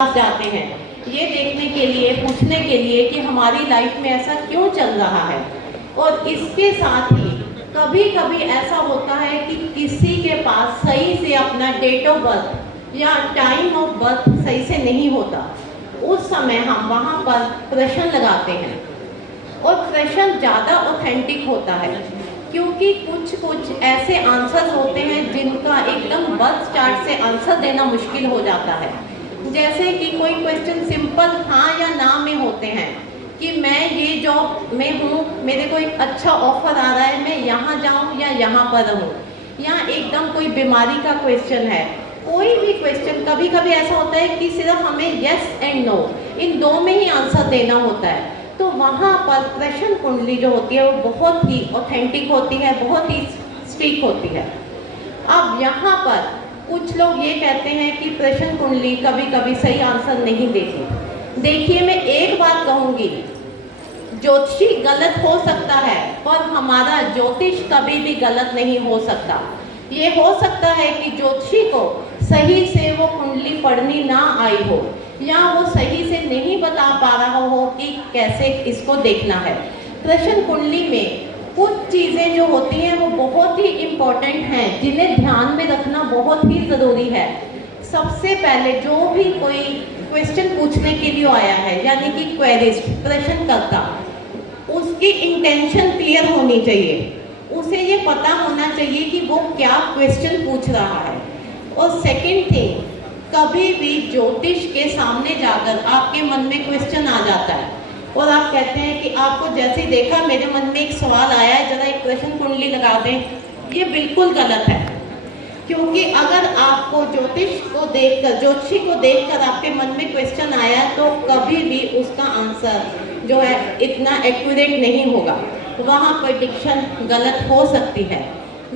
पास जाते हैं ये देखने के लिए, पूछने के लिए कि हमारी लाइफ में ऐसा क्यों चल रहा है। और इसके साथ ही कभी कभी ऐसा होता है कि किसी के पास सही से अपना डेट ऑफ बर्थ या टाइम ऑफ बर्थ सही से नहीं होता। उस समय हम वहाँ पर प्रश्न लगाते हैं और प्रश्न ज़्यादा ऑथेंटिक होता है, क्योंकि कुछ ऐसे आंसर्स होते हैं जिनका एकदम बर्थ चार्ट से आंसर देना मुश्किल हो जाता है। जैसे कि कोई क्वेश्चन सिंपल हाँ या ना में होते हैं कि मैं ये जॉब में हूँ, मेरे को एक अच्छा ऑफर आ रहा है, मैं यहाँ जाऊँ या यहाँ पर रहूँ, या एकदम कोई बीमारी का क्वेश्चन है। कोई भी क्वेश्चन कभी कभी ऐसा होता है कि सिर्फ हमें यस एंड नो इन दो में ही आंसर देना होता है। तो वहाँ पर प्रश्न कुंडली जो होती है वो बहुत ही ऑथेंटिक होती है, बहुत ही स्ट्रिक्ट होती है। अब यहाँ पर कुछ लोग ये कहते हैं कि प्रश्न कुंडली कभी कभी सही आंसर नहीं देती। देखिए, मैं एक बात कहूँगी, ज्योतिषी गलत हो सकता है पर हमारा ज्योतिष कभी भी गलत नहीं हो सकता। ये हो सकता है कि ज्योतिषी को सही से वो कुंडली पढ़नी ना आई हो, या वो सही से नहीं बता पा रहा हो कि कैसे इसको देखना है। प्रश्न कुंडली में कुछ चीज़ें जो होती हैं वो बहुत ही इम्पोर्टेंट हैं, जिन्हें ध्यान में रखना बहुत ही ज़रूरी है। सबसे पहले जो भी कोई क्वेश्चन पूछने के लिए आया है, यानी कि क्वेरिस्ट, प्रश्नकर्ता, उसकी इंटेंशन क्लियर होनी चाहिए। उसे ये पता होना चाहिए कि वो क्या क्वेश्चन पूछ रहा है। और सेकंड थिंग, कभी भी ज्योतिष के सामने जाकर आपके मन में क्वेश्चन आ जाता है और आप कहते हैं कि आपको जैसे देखा मेरे मन में एक सवाल आया है, जरा एक प्रश्न कुंडली लगा दें, ये बिल्कुल गलत है। क्योंकि अगर आपको ज्योतिषी को देखकर आपके मन में क्वेश्चन आया तो कभी भी उसका आंसर जो है इतना एक्यूरेट नहीं होगा, वहाँ प्रेडिक्शन गलत हो सकती है।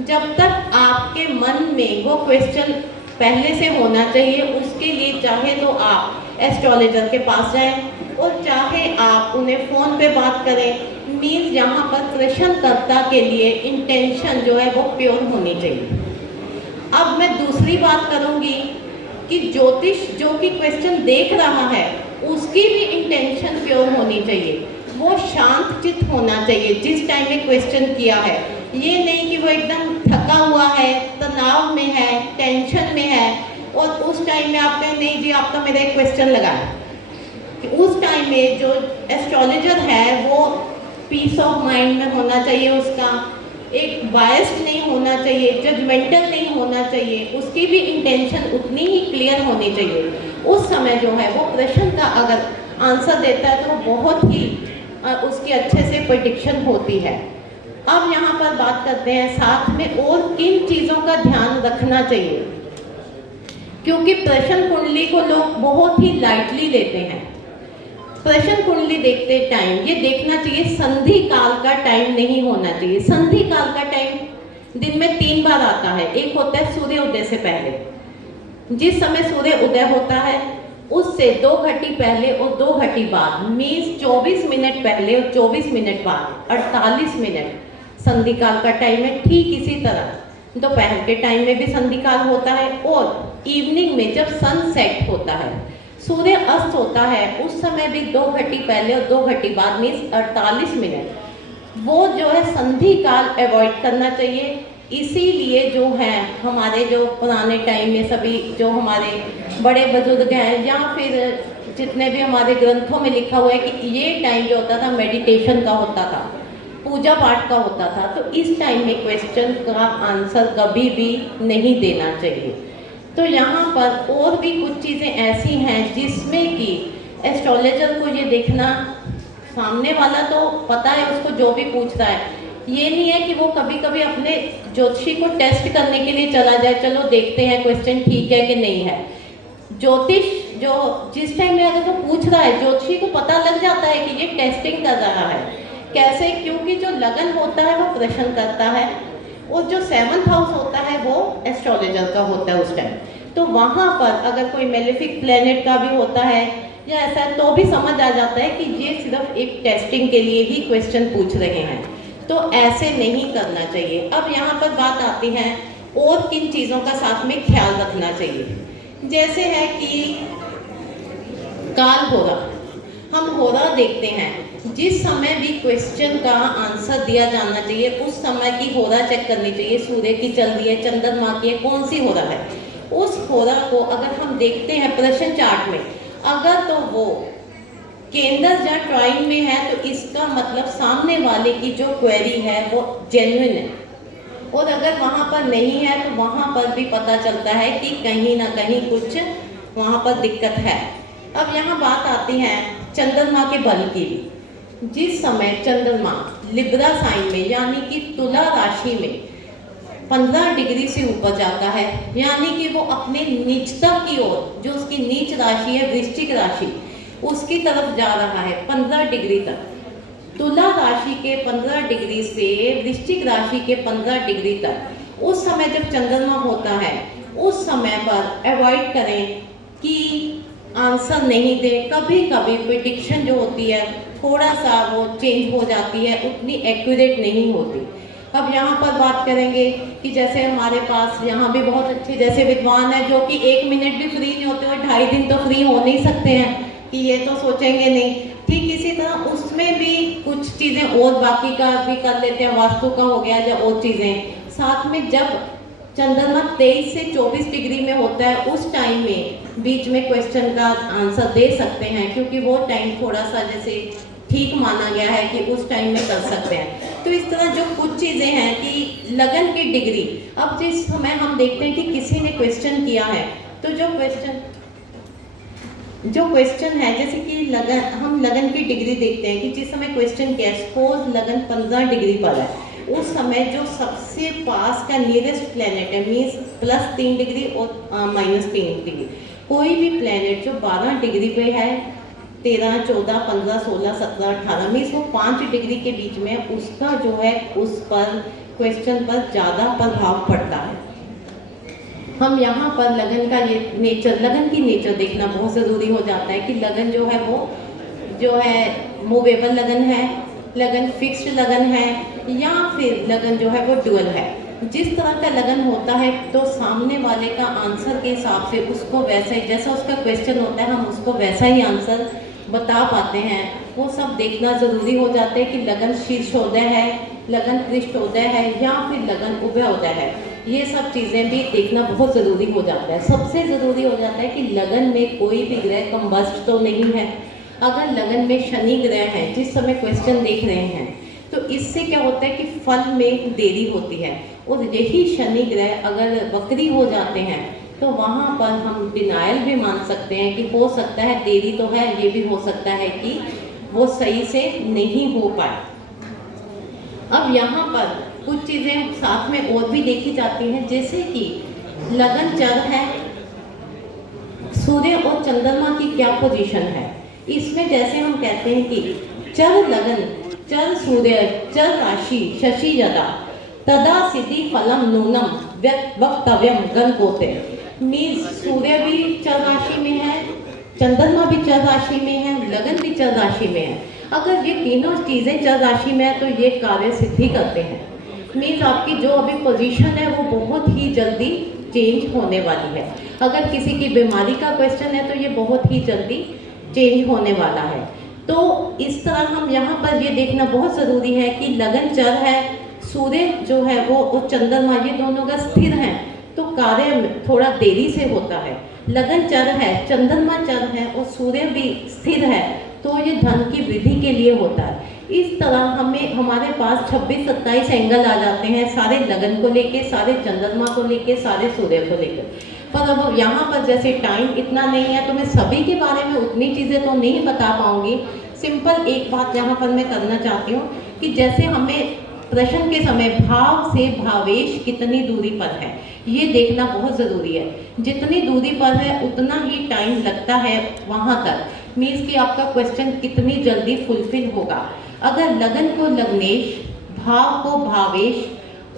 जब तक आपके मन में वो क्वेश्चन पहले से होना चाहिए, उसके लिए चाहे तो आप एस्ट्रोलॉजर के पास जाएं और चाहे आप उन्हें फ़ोन पे बात करें। मीन्स यहाँ पर प्रश्नकर्ता के लिए इंटेंशन जो है वो प्योर होनी चाहिए। अब मैं दूसरी बात करूँगी कि ज्योतिष जो कि क्वेश्चन देख रहा है उसकी भी इंटेंशन प्योर होनी चाहिए। वो शांत चित्त होना चाहिए जिस टाइम में क्वेश्चन किया है। ये नहीं कि वो एकदम थका हुआ है, तनाव में है, टेंशन में है और उस टाइम में आप कहें नहीं जी आपका मेरा एक क्वेश्चन लगा है। उस टाइम में जो एस्ट्रोलॉजर है वो पीस ऑफ माइंड में होना चाहिए, उसका एक बायस्ड नहीं होना चाहिए, जजमेंटल नहीं होना चाहिए, उसकी भी इंटेंशन उतनी ही क्लियर होनी चाहिए। उस समय जो है वो प्रश्न का अगर आंसर देता है तो वो बहुत ही उसकी अच्छे से प्रेडिक्शन होती है। अब यहाँ पर बात करते हैं साथ में और किन चीज़ों का ध्यान रखना चाहिए, क्योंकि प्रश्न कुंडली को लोग बहुत ही लाइटली लेते हैं। प्रश्न कुंडली देखते टाइम ये देखना चाहिए संधि काल का टाइम नहीं होना चाहिए। संधि काल का टाइम दिन में 3 बार आता है। एक होता है सूर्य उदय से पहले, जिस समय सूर्य उदय होता है उससे 2 घंटे पहले और 2 घंटे बाद, मीन्स 24 मिनट पहले और 24 मिनट बाद 48 मिनट संधि काल का टाइम है। ठीक इसी तरह दोपहर के टाइम में भी संधि काल होता है और इवनिंग में जब सनसेट होता है, सूर्य अस्त होता है, उस समय भी 2 घंटे पहले और 2 घंटे बाद मीन्स 48 मिनट वो जो है संधि काल अवॉइड करना चाहिए। इसीलिए जो है हमारे जो पुराने टाइम में सभी जो हमारे बड़े बुजुर्ग हैं या फिर जितने भी हमारे ग्रंथों में लिखा हुआ है कि ये टाइम जो होता था मेडिटेशन का होता था, पूजा पाठ का होता था, तो इस टाइम में क्वेश्चन का आंसर कभी भी नहीं देना चाहिए। तो यहाँ पर और भी कुछ चीज़ें ऐसी हैं जिसमें कि एस्ट्रोलॉजर को ये देखना, सामने वाला तो पता है उसको जो भी पूछ रहा है, ये नहीं है कि वो कभी कभी अपने ज्योतिषी को टेस्ट करने के लिए चला जाए, चलो देखते हैं क्वेश्चन ठीक है कि नहीं है। ज्योतिष जो जिस टाइम में अगर वो पूछ रहा है, ज्योतिषी को पता लग जाता है कि ये टेस्टिंग कर रहा है। कैसे? क्योंकि जो लगन होता है वो प्रश्न करता है और जो 7th हाउस होता है वो एस्ट्रोलॉजर का होता है उस टाइम। तो वहाँ पर अगर कोई मेलेफिक प्लेनेट का भी होता है या ऐसा तो भी समझ आ जाता है कि ये सिर्फ एक टेस्टिंग के लिए ही क्वेश्चन पूछ रहे हैं। तो ऐसे नहीं करना चाहिए। अब यहाँ पर बात आती है और किन चीज़ों का साथ में ख्याल रखना चाहिए। जैसे है कि काल होरा। हम होरा देखते हैं, जिस समय भी क्वेश्चन का आंसर दिया जाना चाहिए उस समय की होरा चेक करनी चाहिए, सूर्य की चल रही है, चंद्रमा की है, कौन सी होरा है। उस होरा को अगर हम देखते हैं प्रश्न चार्ट में, अगर तो वो केंद्र या ट्राइन में है तो इसका मतलब सामने वाले की जो क्वेरी है वो जेन्युइन है, और अगर वहाँ पर नहीं है तो वहाँ पर भी पता चलता है कि कहीं ना कहीं कुछ वहाँ पर दिक्कत है। अब यहाँ बात आती है चंद्रमा के बल की भी। जिस समय चंद्रमा लिब्रा साइन में यानी कि तुला राशि में 15 डिग्री से ऊपर जाता है, यानी कि वो अपने नीचतम की ओर, जो उसकी नीच राशि है वृश्चिक राशि, उसकी तरफ जा रहा है 15 डिग्री तक। तुला राशि के 15 डिग्री से वृश्चिक राशि के 15 डिग्री तक उस समय जब चंद्रमा होता है, उस समय पर अवॉइड करें कि आंसर नहीं दे। कभी कभी प्रेडिक्शन जो होती है थोड़ा सा वो चेंज हो जाती है, उतनी एक्यूरेट नहीं होती। अब यहाँ पर बात करेंगे कि जैसे हमारे पास यहाँ भी बहुत अच्छे जैसे विद्वान है जो कि 1 मिनट भी फ्री नहीं होते हुए 2.5 दिन तो फ्री हो नहीं सकते हैं कि ये तो सोचेंगे नहीं। ठीक इसी तरह उसमें भी कुछ चीज़ें और बाकी का भी कर लेते हैं, वास्तु का हो गया या और चीज़ें। साथ में जब चंद्रमा 23 से 24 डिग्री में होता है उस टाइम में बीच में क्वेश्चन का आंसर दे सकते हैं, क्योंकि वो टाइम थोड़ा सा जैसे ठीक माना गया है कि उस टाइम में कर सकते हैं। तो इस तरह जो कुछ चीज़ें हैं कि लगन की डिग्री, अब जिस समय हम देखते हैं कि किसी ने क्वेश्चन किया है तो जो क्वेश्चन है जैसे कि लगन, हम लगन की डिग्री देखते हैं कि जिस समय क्वेश्चन किया सपोज लगन 15 डिग्री पर है, उस समय जो सबसे पास का नियरेस्ट प्लेनेट है मीन्स +3 डिग्री और -3 डिग्री, कोई भी प्लेनेट जो 12 डिग्री पे है, 13, 14, 15, 16, 17, 18 मीन्स वो 5 डिग्री के बीच में, उसका जो है उस पर क्वेश्चन पर ज़्यादा प्रभाव पड़ता है। हम यहाँ पर लगन का ये नेचर, लगन की नेचर देखना बहुत ज़रूरी हो जाता है कि लगन जो है वो जो है मूवेबल लगन है, लगन फिक्स्ड लगन है, या फिर लगन जो है वो डुअल है। जिस तरह का लगन होता है तो सामने वाले का आंसर के हिसाब से उसको वैसा ही, जैसा उसका क्वेश्चन होता है हम उसको वैसा ही आंसर बता पाते हैं। वो सब देखना ज़रूरी हो जाता है कि लगन शीर्षोदय है, लगन पृष्ठोदय है, या फिर लगन उभयोदय है। ये सब चीज़ें भी देखना बहुत ज़रूरी हो जाता है। सबसे ज़रूरी हो जाता है कि लगन में कोई भी ग्रह कंबस्ट तो नहीं है। अगर लगन में शनि ग्रह है जिस समय क्वेश्चन देख रहे हैं, तो इससे क्या होता है कि फल में देरी होती है, और यही शनि ग्रह अगर वक्री हो जाते हैं तो वहाँ पर हम डिनायल भी मान सकते हैं कि हो सकता है देरी तो है, ये भी हो सकता है कि वो सही से नहीं हो पाए। अब यहाँ पर कुछ चीज़ें साथ में और भी देखी जाती हैं, जैसे कि लगन चर है, सूर्य और चंद्रमा की क्या पोजीशन है। इसमें जैसे हम कहते हैं कि चर लगन, चर सूर्य, चर राशि शशि यदा तदा सिद्धि फलम नूनम वक्तव्यम गणकोते। मीन्स सूर्य भी चर राशि में है, चंद्रमा भी चर राशि में है, लगन भी चर राशि में है। अगर ये तीनों चीज़ें चर राशि में है तो ये कार्य सिद्धि करते हैं। मीन्स आपकी जो अभी पोजीशन है वो बहुत ही जल्दी चेंज होने वाली है। अगर किसी की बीमारी का क्वेश्चन है तो ये बहुत ही जल्दी चेंज होने वाला है। तो इस तरह हम यहाँ पर ये देखना बहुत ज़रूरी है कि लगन चर है, सूर्य जो है वो और चंद्रमा ये दोनों अगर स्थिर हैं तो कार्य थोड़ा देरी से होता है। लगन चर है, चंद्रमा चर है और सूर्य भी स्थिर है तो ये धन की वृद्धि के लिए होता है। इस तरह हमें हमारे पास 26-27 एंगल आ जाते हैं, सारे लगन को लेके, सारे चंद्रमा को लेके, सारे सूर्य को लेकर। पर अब यहाँ पर जैसे टाइम इतना नहीं है तो मैं सभी के बारे में उतनी चीज़ें तो नहीं बता पाऊँगी। सिंपल एक बात यहाँ पर मैं करना चाहती हूँ कि जैसे हमें प्रश्न के समय भाव से भावेश कितनी दूरी पर है ये देखना बहुत ज़रूरी है। जितनी दूरी पर है उतना ही टाइम लगता है वहाँ तक, मीन्स कि आपका क्वेश्चन कितनी जल्दी फुलफिल होगा। अगर लगन को लग्नेश, भाव को भावेश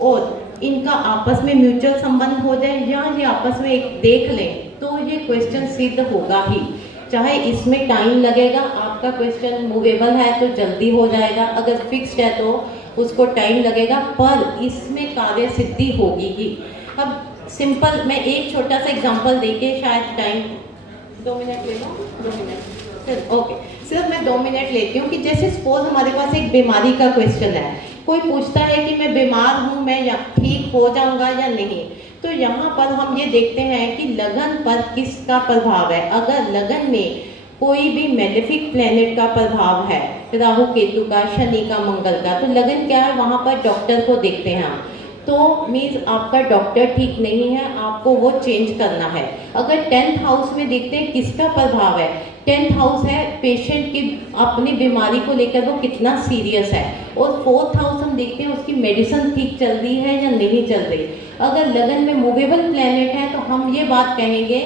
और इनका आपस में म्यूचुअल संबंध हो जाए या ये आपस में एक देख लें तो ये क्वेश्चन सिद्ध होगा ही। चाहे इसमें टाइम लगेगा, आपका क्वेश्चन मूवेबल है तो जल्दी हो जाएगा, अगर फिक्स्ड है तो उसको टाइम लगेगा, पर इसमें कार्य सिद्धि होगी ही। अब सिंपल मैं एक छोटा सा एग्जांपल देके शायद टाइम 2 मिनट ले लो, 2 मिनट। ओके, सिर्फ मैं 2 मिनट लेती हूँ कि जैसे सपोज हमारे पास एक बीमारी का क्वेश्चन है, कोई पूछता है कि मैं बीमार हूँ, मैं या ठीक हो जाऊँगा या नहीं। तो यहाँ पर हम ये देखते हैं कि लगन पर किसका प्रभाव है। अगर लगन में कोई भी मेलेफिक प्लेनेट का प्रभाव है, राहु केतु का, शनि का, मंगल का, तो लगन क्या है, वहाँ पर डॉक्टर को देखते हैं हम। तो मीन्स आपका डॉक्टर ठीक नहीं है, आपको वो चेंज करना है। अगर 10th हाउस में देखते हैं किसका प्रभाव है, 10th हाउस है पेशेंट की अपनी बीमारी को लेकर वो कितना सीरियस है। और 4th हाउस हम देखते हैं उसकी मेडिसिन ठीक चल रही है या नहीं चल रही। अगर लगन में मूवेबल प्लैनेट है तो हम ये बात कहेंगे,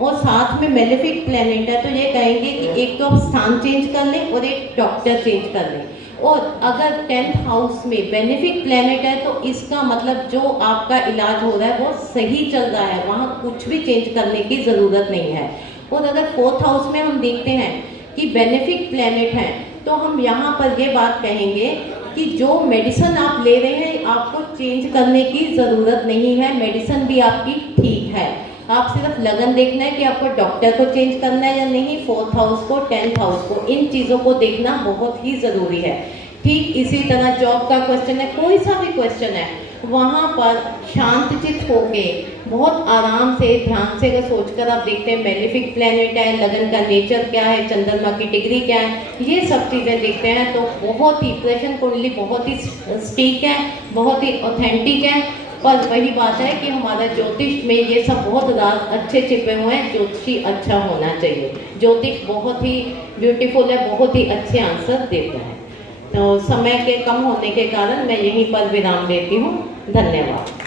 और साथ में मेलेफिक प्लैनेट है तो ये कहेंगे कि एक तो आप स्थान चेंज कर लें और एक डॉक्टर चेंज कर लें। और अगर 10th हाउस में बेनिफिक प्लैनेट है तो इसका मतलब जो आपका इलाज हो रहा है वो सही चल रहा है, वहाँ कुछ भी चेंज करने की ज़रूरत नहीं है। और अगर 4th हाउस में हम देखते हैं कि बेनिफिक प्लैनेट है तो हम यहाँ पर ये बात कहेंगे कि जो मेडिसिन आप ले रहे हैं आपको चेंज करने की ज़रूरत नहीं है, मेडिसिन भी आपकी ठीक है। आप सिर्फ लगन देखना है कि आपको डॉक्टर को चेंज करना है या नहीं, 4th हाउस को, 10th हाउस को, इन चीज़ों को देखना बहुत ही ज़रूरी है। ठीक इसी तरह जॉब का क्वेश्चन है, कोई सा भी क्वेश्चन है, वहाँ पर शांतचित्त होके बहुत आराम से ध्यान से अगर सोचकर आप देखते हैं मेलेफिक प्लैनेट है, लगन का नेचर क्या है, चंद्रमा की डिग्री क्या है, ये सब चीज़ें देखते हैं तो बहुत ही प्रश्न कुंडली बहुत ही सटीक है, बहुत ही ऑथेंटिक है। पर वही बात है कि हमारा ज्योतिष में ये सब बहुत राज अच्छे छिपे हुए हैं, ज्योतिषी अच्छा होना चाहिए। ज्योतिष बहुत ही ब्यूटीफुल है, बहुत ही अच्छे आंसर देता है। तो समय के कम होने के कारण मैं यहीं पर विराम देती हूँ। धन्यवाद।